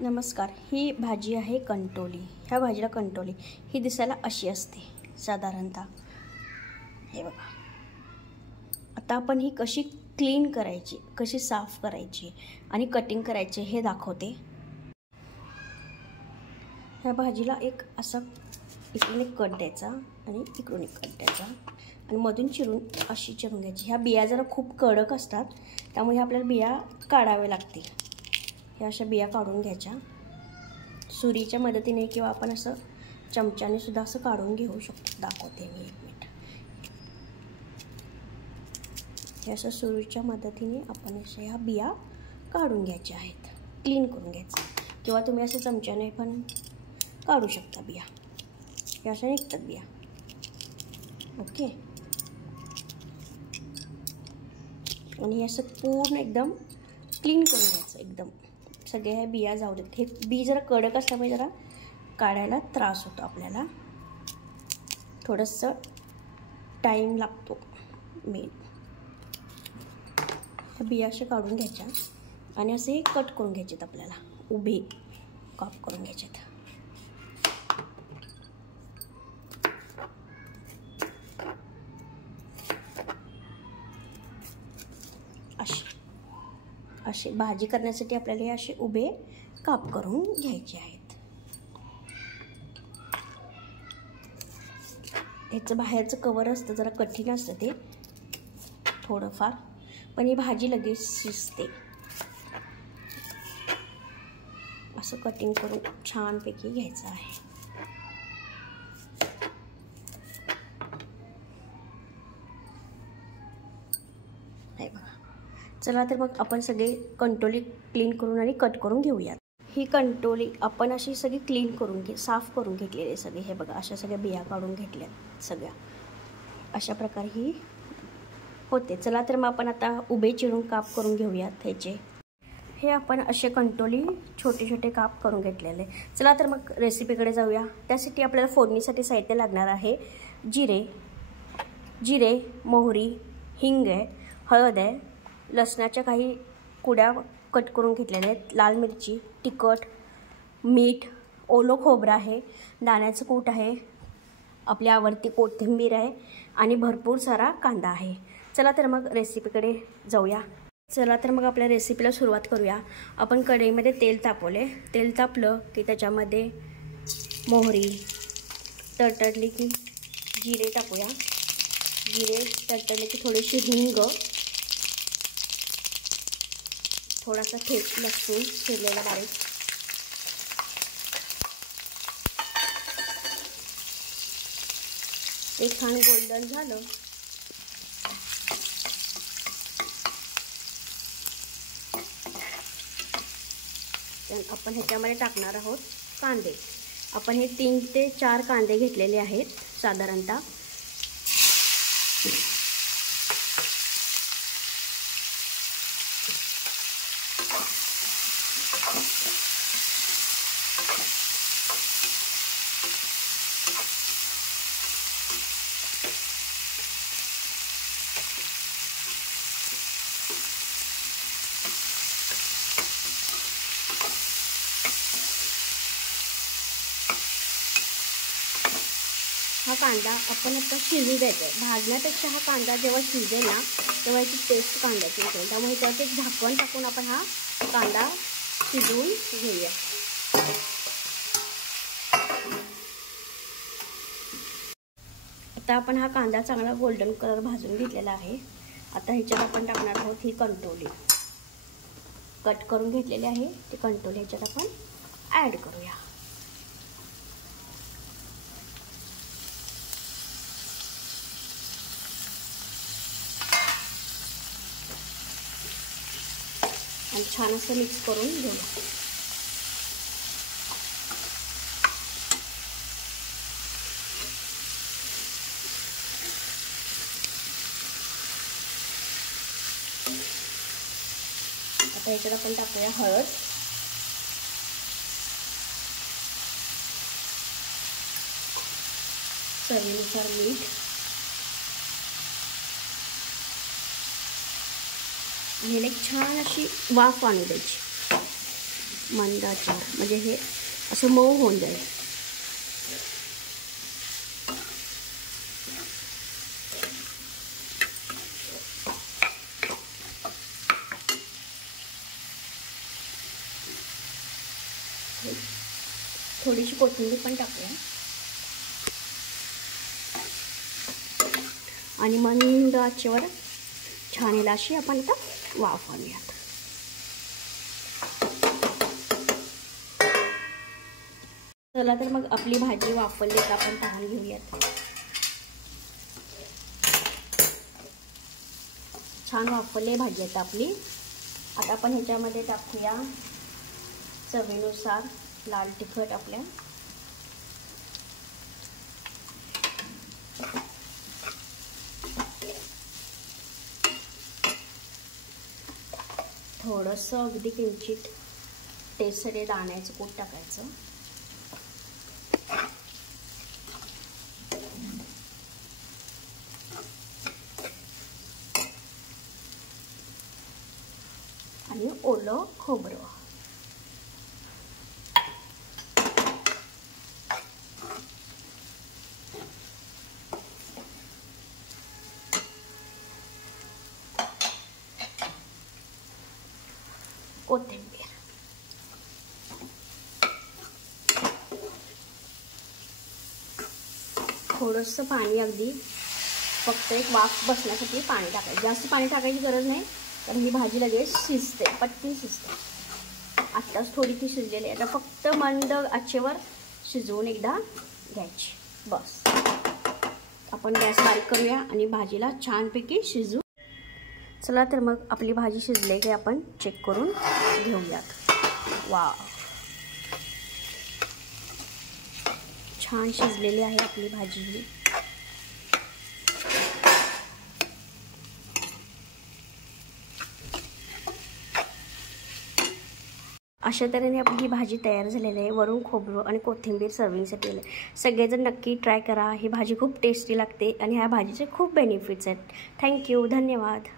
नमस्कार. ही भाजी आहे कंटोली. ह्या भाजीला कंटोली ही दिसायला अशी असते साधारणतः. हे बघा. आता आपण ही कशी क्लीन करायची, कशी साफ करायची आणि कटिंग करायची हे दाखवते. ह्या भाजीला एक असा इकडून एक कट द्यायचा आणि इकडून एक कट द्यायचा आणि मधून चिरून अशी चिरून घ्यायची. ह्या बिया जरा खूप कडक असतात त्यामुळे आपल्याला बिया काढाव्या लागतील. ह्या अशा बिया काढून घ्यायच्या सुरीच्या मदतीने किंवा आपण असं चमच्याने सुद्धा असं काढून घेऊ शकतो. दाखवते मी, एक मिनिट. हे असं सुरीच्या मदतीने आपण अशा ह्या बिया काढून घ्यायच्या आहेत, क्लीन करून घ्यायचं किंवा तुम्ही असं चमच्याने पण काढू शकता बिया. हे अशा निघतात बिया. ओके. आणि हे असं पूर्ण एकदम क्लीन करून घ्यायचं. एकदम सगळे ह्या बिया जाऊ देत. हे बी जरा कडक असल्यामुळे जरा काढायला त्रास होतो आपल्याला, थोडंसं टाईम लागतो. मेन बिया असे काढून घ्यायच्या आणि असे कट करून घ्यायचेत. आपल्याला उभे काप करून घ्यायचेत. असे भाजी करण्यासाठी आपल्याला हे असे उभे काप करून घ्यायचे आहेत. ह्याचं बाहेरचं कवर असतं, जरा कठीण असतं ते थोडंफार, पण ही भाजी लगेच शिजते. असं कटिंग करून छानपैकी घ्यायचं आहे. हे बघा. चला तर मग आपण सगळे कंटोली क्लीन करून आणि कट करून घेऊयात. ही कंटोली आपण अशी सगळी क्लीन करून साफ करून घेतलेली सगळी. हे बघा, अशा सगळ्या बिया काढून घेतल्यात सगळ्या. अशा प्रकारे ही होते. चला तर मग आपण आता उभे चिरून काप करून घेऊयात ह्याचे. हे आपण असे कंटोली छोटे छोटे काप करून घेतलेले. चला तर मग रेसिपीकडे जाऊया. त्यासाठी आपल्याला फोडणीसाठी साहित्य लागणार आहे. जिरे, मोहरी, हिंग आहे, हळद आहे, लसणाच्या काही कुड्या कट करून घेतलेल्या आहेत, लाल मिरची, तिखट, मीठ, ओलं खोबरं आहे, दाण्याचं कूट आहे, आपली आवडती कोथिंबीर आहे आणि भरपूर सारा कांदा आहे. चला तर मग रेसिपीकडे जाऊया. चला तर मग आपल्या रेसिपीला सुरुवात करूया. आपण कढईमध्ये तेल तापवले. तेल तापलं की त्याच्यामध्ये मोहरी तडतडली की जिरे टाकूया. जिरे तडतडले की थोडीशी हिंग, थोडासा लसूण चिरलेला बारीक, ते छान गोल्डन झालं तर आपण ह्याच्यामध्ये टाकणार आहोत कांदे. आपण हे 3 ते 4 कांदे घेतलेले आहेत साधारणतः. हा कांदा आपण आता शिजू द्यायचा आहे. भाजण्यापेक्षा हा कांदा जेव्हा शिजेल ना तेव्हा याची टेस्ट कांद्याची येते. त्यामुळे त्यात एक झाकण टाकून आपण हा कांदा शिजवून घेऊया. आता आपण हा कांदा चांगला गोल्डन कलर भाजून घेतलेला आहे. आता ह्याच्यात आपण टाकणार आहोत ही कंटोली कट करून घेतलेली आहे. ती कंटोली ह्याच्यात आपण ॲड करूया. आणि छान असं मिक्स करून घेऊया. आता ह्याच्यात आपण टाकूया हळद, चवीनुसार मीठ, आणि एक छान अशी वाफ आणू द्यायची. मंद आचेवर, म्हणजे हे असं मऊ होऊन जाईल. थोडीशी कोथिंबीर पण टाकूया आणि मंद आचेवर छान येईल अशी आपण आता वाफवूयात. चला तर मग आपली भाजी वाफवली तर आपण पाहून घेऊयात. छान वाफवली भाजी आता आपली. आता आपण ह्याच्यामध्ये टाकूया चवीनुसार लाल तिखट आपल्या, थोडंसं अगदी किंचित टेस्टसाठी दाण्याचं कूट टाकायचं. आणि ओलं खोबरं. कोथिंबीर. थोडंसं पाणी, अगदी फक्त एक वाफ बसण्यासाठी पाणी टाकायचं. जास्त पाणी टाकायची गरज नाही, कारण ही भाजी लगेच शिजते, पटकन शिजते. आत्ताच थोडी ती शिजलेली आहे. आता फक्त मंद आचेवर शिजवून एकदा घ्यायची, बस. आपण गॅस बारीक करूया आणि भाजीला छानपैकी शिजू. चला तर मग आपली भाजी शिजली की आपण चेक करून घेऊयात. वा, छान शिजलेली आहे आपली भाजी. अशा तऱ्हेने आपली ही भाजी तयार झालेली आहे. वरून खोबरं आणि कोथिंबीर सर्विंगसाठी आहे. सगळेजण नक्की ट्राय करा. ही भाजी खूप टेस्टी लागते आणि ह्या भाजीचे खूप बेनिफिट्स आहेत. थँक्यू, धन्यवाद.